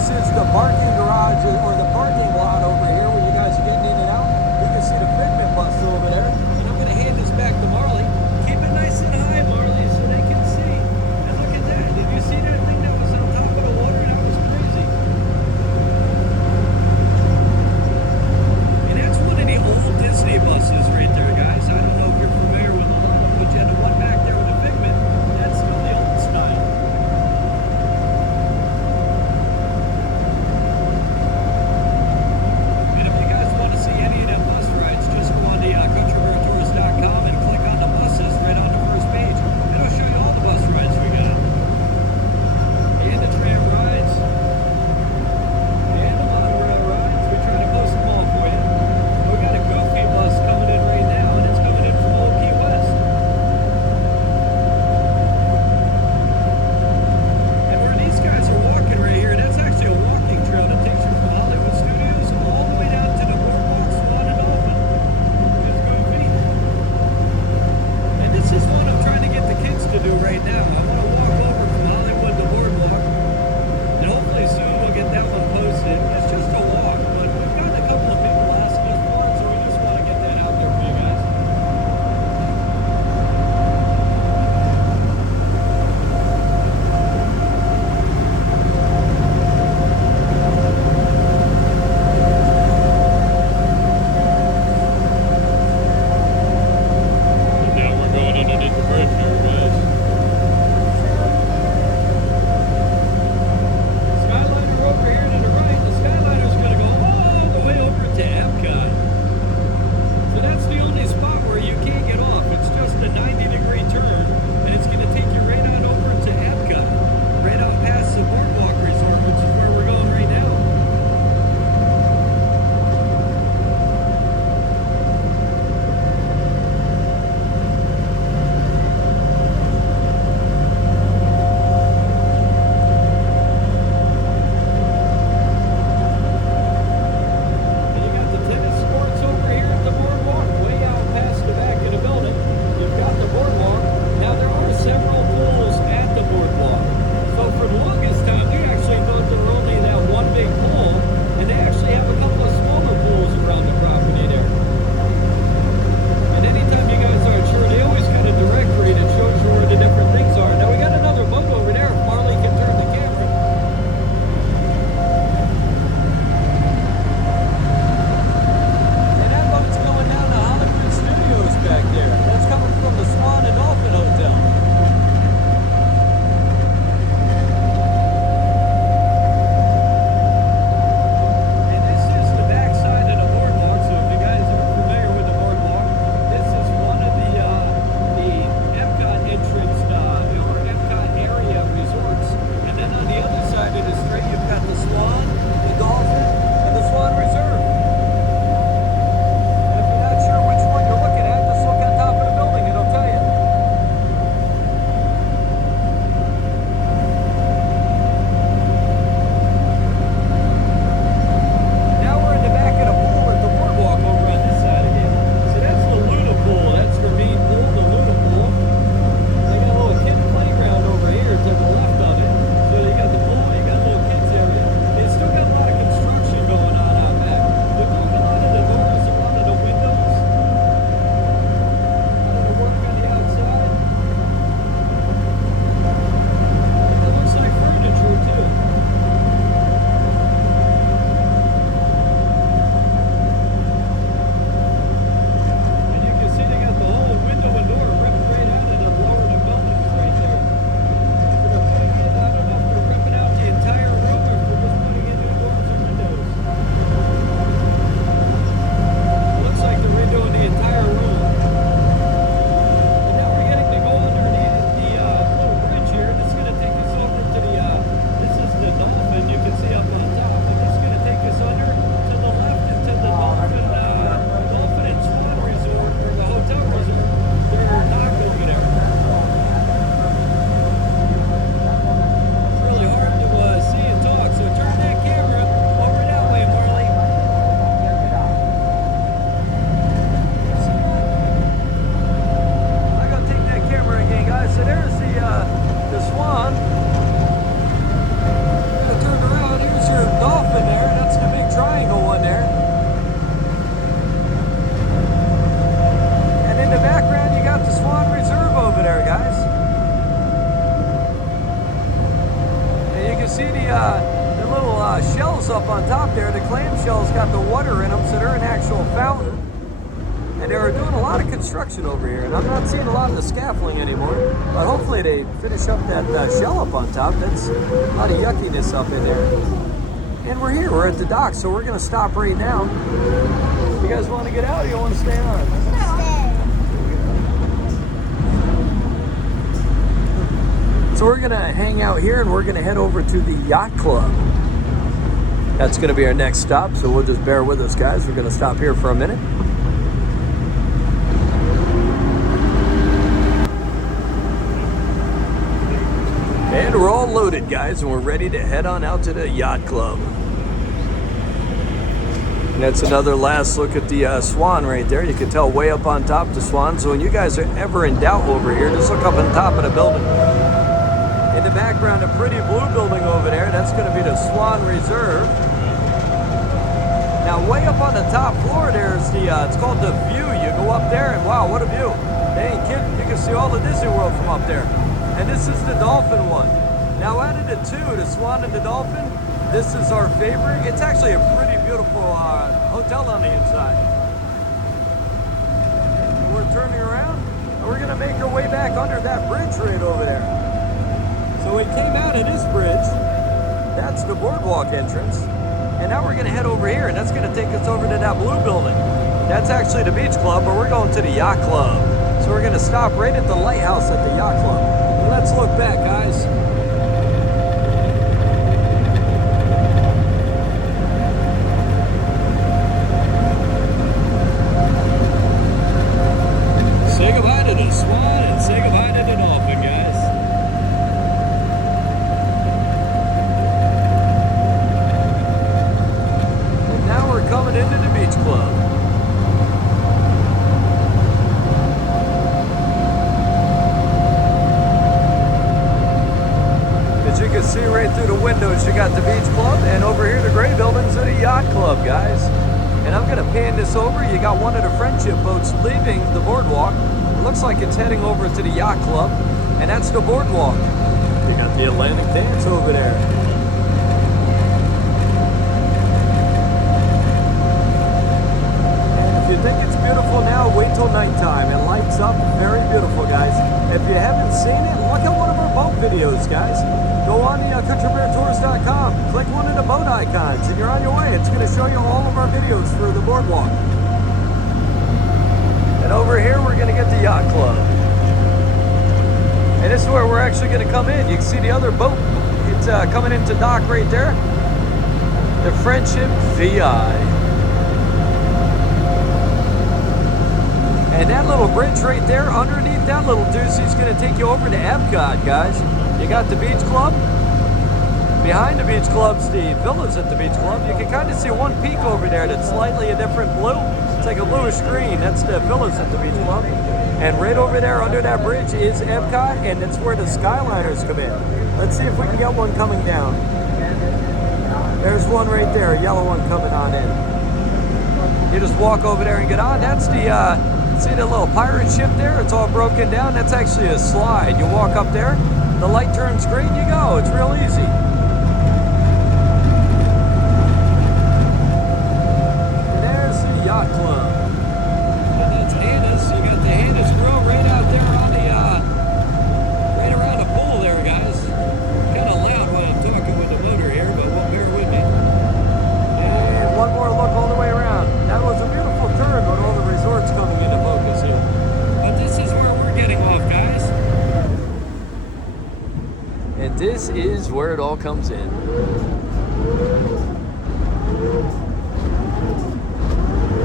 This is the parking garage or the parking lot over here where you guys are getting in and out. You can see the Figment bus over there. And I'm going to hand this back to Marley. Keep it nice and high, Marley, so they can see. And look at that. Did you see that thing that was on top of the water? That was crazy. And that's one of the old Disney buses right there, guys. I don't know if you're familiar with a lot of them, but you had the one back there with the Figment. That's still the old style. up on top there. The clamshells got the water in them, so they're an actual fountain. And they're doing a lot of construction over here, and I'm not seeing a lot of the scaffolding anymore. But hopefully they finish up that shell up on top. That's a lot of yuckiness up in there. And we're here, we're at the dock, so we're gonna stop right now. You guys want to get out or you want to stay on? So we're gonna hang out here and we're gonna head over to the Yacht Club. That's gonna be our next stop, so we'll just bear with us, guys. We're gonna stop here for a minute. And we're all loaded, guys, and we're ready to head on out to the Yacht Club. And that's another last look at the Swan right there. You can tell way up on top the Swan. So when you guys are ever in doubt over here, just look up on top of the building. In the background, a pretty blue building over there. That's going to be the Swan Reserve. Now, way up on the top floor, there's the, it's called the View. You go up there and wow, what a view. Dang, kid, you can see all the Disney World from up there. And this is the Dolphin one. Now out of the two, the Swan and the Dolphin, this is our favorite. It's actually a pretty beautiful hotel on the inside. And we're turning around and we're gonna make our way back under that bridge right over there. So we came out of this bridge, that's the BoardWalk entrance. And now we're gonna head over here and that's gonna take us over to that blue building. That's actually the beach club, but we're going to the Yacht Club. So we're gonna stop right at the lighthouse at the Yacht Club. Let's look back, guys. Say goodbye to the Swan and say goodbye to the Dolphin, guys. And now we're coming into the beach club. You can see right through the windows you got the beach club, and over here the gray buildings are the Yacht Club, guys. And I'm gonna pan this over. You got one of the friendship boats leaving the boardwalk. It looks like it's heading over to the Yacht Club, and that's the boardwalk. You got the Atlantic Dance over there. And if you think it's beautiful now, wait till nighttime. It lights up very beautiful, guys. If you haven't seen it, look at one of our boat videos, guys. Go on the countrybeartours.com, click one of the boat icons, and you're on your way. It's going to show you all of our videos for the boardwalk. And over here, we're going to get the Yacht Club. And this is where we're actually going to come in. You can see the other boat. It's coming into dock right there. The Friendship VI. And that little bridge right there, underneath that little doozy, is going to take you over to EPCOT, guys. You got the beach club. Behind the beach club's the villas at the beach club. You can kind of see one peak over there that's slightly a different blue. It's like a bluish green. That's the villas at the beach club. And right over there under that bridge is EPCOT, and that's where the Skyliners come in. Let's see if we can get one coming down. There's one right there, a yellow one coming on in. You just walk over there and get on. That's the, see the little pirate ship there? It's all broken down. That's actually a slide. You walk up there. The light turns green, you go. It's real easy. And there's the Yacht Club. And that's Hannah's. You got the Hannah's Grill right out there on the, right around the pool there, guys. Kind of loud when I'm talking with the motor here, but bear with me. And one more look all the way around. That was a beautiful turn with all the resorts coming into focus here. But this is where we're getting off, guys. And this is where it all comes in.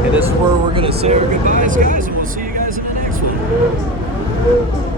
And this is where we're going to say our goodbyes, guys, and we'll see you guys in the next one.